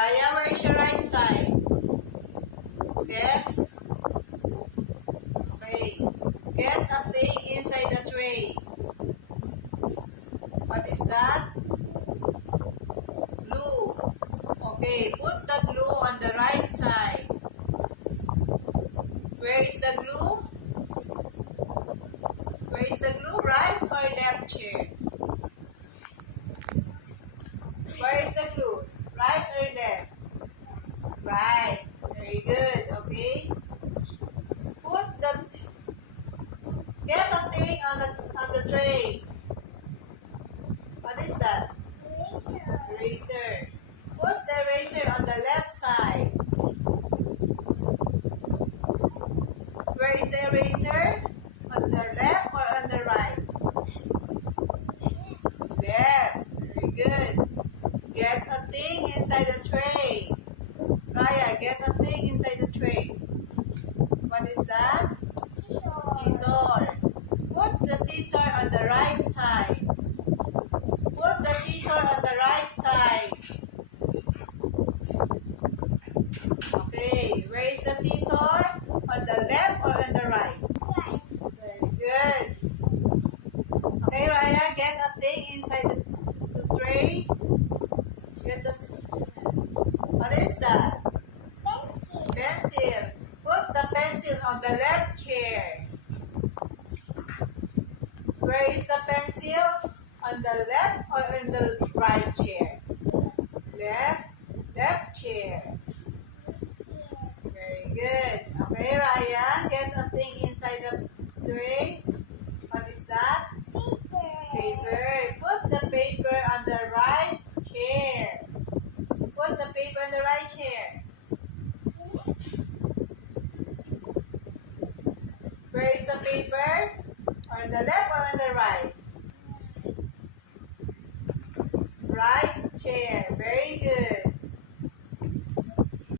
Raya, where is your right side? Left. Okay. Get a thing inside the tray. What is that? Glue. Okay, put the glue on the right side. Where is the glue? Where is the glue? Right or left chair? Where is the glue? Right or left? Right. Very good. Okay. Get a thing on the tray. What is that? Eraser. Put the eraser on the left side. Where is the eraser? On the left or on the right? Left. Very good. Get a thing inside the tray. Raya, get a thing inside the tray. What is that? Scissor. Put the scissor on the right side. Put the scissor on the right side. Okay, where is the scissor? On the left or on the right? Very good. Okay, Raya, get a thing inside the tray. Get the, what is that? Pencil. Put the pencil on the left chair. Where is the pencil? On the left or on the right chair? Left chair. Very good. Okay, Raya, get a thing inside the tray. What is that? Paper. Put the paper on the right chair. Put the paper on the right chair. Where is the paper? On the left or on the right? Right chair. Very good.